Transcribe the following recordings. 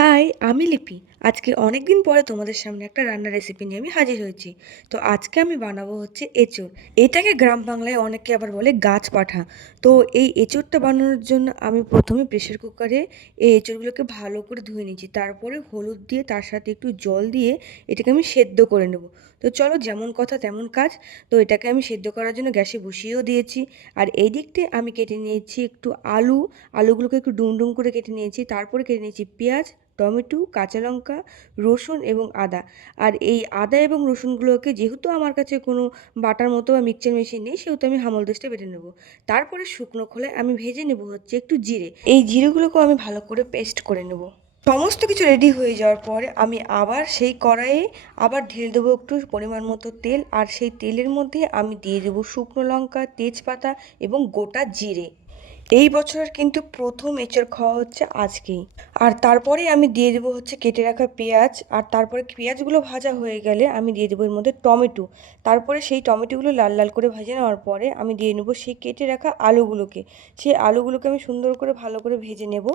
High, আমি লিপি। আজকে অনেক দিন পরে তোমাদের সামনে একটা রান্নার রেসিপি নিয়ে আমি হাজির হয়েছি। তো আজকে আমি বানাবো হচ্ছে এঁচোড়। এটাকে গ্রাম বাংলায় অনেকে আবার বলে গাছ পাঠা। তো এই এঁচোড়টা বানানোর জন্য আমি প্রথমে প্রেসার কুকারে এই এঁচোড়গুলোকে ভালো করে ধুয়ে নিয়েছি। তারপরে হলুদ দিয়ে তার সাথে একটু জল দিয়ে এটাকে আমি সেদ্ধ করে নেব। তো চলো, যেমন কথা তেমন কাজ। তো এটাকে আমি সেদ্ধ করার জন্য গ্যাসে বসিয়েও দিয়েছি। আর এই দিকতে আমি কেটে নিয়েছি একটু আলুগুলোকে একটু ডুম করে কেটে নিয়েছি। তারপরে কেটে নিয়েছি পেঁয়াজ, টমেটো, কাঁচা লঙ্কা, রসুন এবং আদা। আর এই আদা এবং রসুনগুলোকে, যেহেতু আমার কাছে কোনো বাটার মতো বা মিক্সচার মেশিন নেই, সেহেতু আমি হামালদিস্তা বেটে নেব। তারপরে শুকনো খোলায় আমি ভেজে নেব হচ্ছে একটু জিরে। এই জিরেগুলোকেও আমি ভালো করে পেস্ট করে নেব। সমস্ত কিছু রেডি হয়ে যাওয়ার পরে আমি আবার সেই কড়াইয়ে আবার ঢেলে দেবো একটু পরিমাণ মতো তেল। আর সেই তেলের মধ্যে আমি দিয়ে দেবো শুকনো লঙ্কা, তেজপাতা এবং গোটা জিরে। এই বছরের কিন্তু প্রথম এঁচড় খাওয়া হচ্ছে আজকেই। আর তারপরে আমি দিয়ে দেবো হচ্ছে কেটে রাখা পেঁয়াজ। আর তারপরে পেঁয়াজগুলো ভাজা হয়ে গেলে আমি দিয়ে দেবো এর মধ্যে টমেটো। তারপরে সেই টমেটোগুলো লাল লাল করে ভেজে নেওয়ার পরে আমি দিয়ে নেবো সেই কেটে রাখা আলুগুলোকে। সেই আলুগুলোকে আমি সুন্দর করে ভালো করে ভেজে নেব।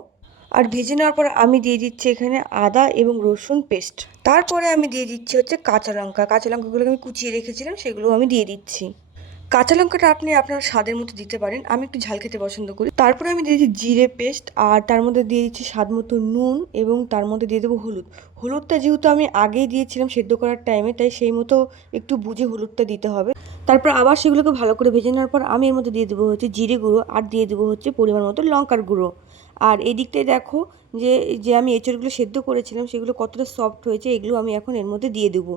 আর ভেজে নেওয়ার পর আমি দিয়ে দিচ্ছি এখানে আদা এবং রসুন পেস্ট। তারপরে আমি দিয়ে দিচ্ছি হচ্ছে কাঁচা লঙ্কাগুলোকে আমি কুচিয়ে রেখেছিলাম, সেগুলো আমি দিয়ে দিচ্ছি। কাঁচা লঙ্কাটা আপনি আপনার স্বাদের মতো দিতে পারেন, আমি একটু ঝাল খেতে পছন্দ করি। তারপরে আমি দিয়ে দিচ্ছি জিরে পেস্ট। আর তার মধ্যে দিয়ে দিচ্ছি স্বাদ মতো নুন এবং তার মধ্যে দিয়ে দেবো হলুদটা যেহেতু আমি আগেই দিয়েছিলাম সেদ্ধ করার টাইমে, তাই সেই মতো একটু বুঝে হলুদটা দিতে হবে। তারপর আবার সেগুলোকে ভালো করে ভেজে নেওয়ার পর আমি এর মধ্যে দিয়ে দেবো হচ্ছে জিরে গুঁড়ো আর দিয়ে দেবো হচ্ছে পরিমাণ মতো লঙ্কার গুঁড়ো। আর এই দিকটায় দেখো যে যে আমি এঁচড়গুলো সেদ্ধ করেছিলাম সেগুলো কতটা সফট হয়েছে, এগুলো আমি এখন এর মধ্যে দিয়ে দেবো।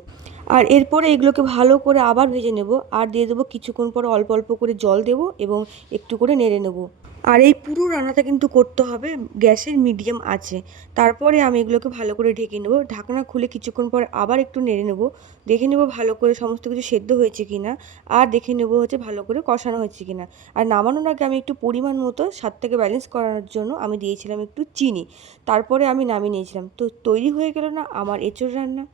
আর এরপরে এগুলোকে ভালো করে আবার ভেজে নেব। আর দিয়ে দেবো কিছুক্ষণ পর অল্প অল্প করে জল দেবো এবং একটু করে নেড়ে নেব। আর এই পুরো রান্নাটা কিন্তু করতে হবে গ্যাসের মিডিয়াম আছে। তারপরে আমি এগুলোকে ভালো করে ঢেকে নেব। ঢাকনা খুলে কিছুক্ষণ পর আবার একটু নেড়ে নেব। দেখে নেব ভালো করে সমস্ত কিছু সেদ্ধ হয়েছে কিনা। আর দেখে নেব হচ্ছে ভালো করে কষানো হয়েছে কিনা। আর নামানোর আগে আমি একটু পরিমাণ মতো স্বাদটাকে ব্যালেন্স করার জন্য আমি দিয়েছিলাম একটু চিনি। তারপরে আমি নামিয়ে নিয়েছিলাম। তো তৈরি হয়ে গেল না আমার এঁচোড় রান্না।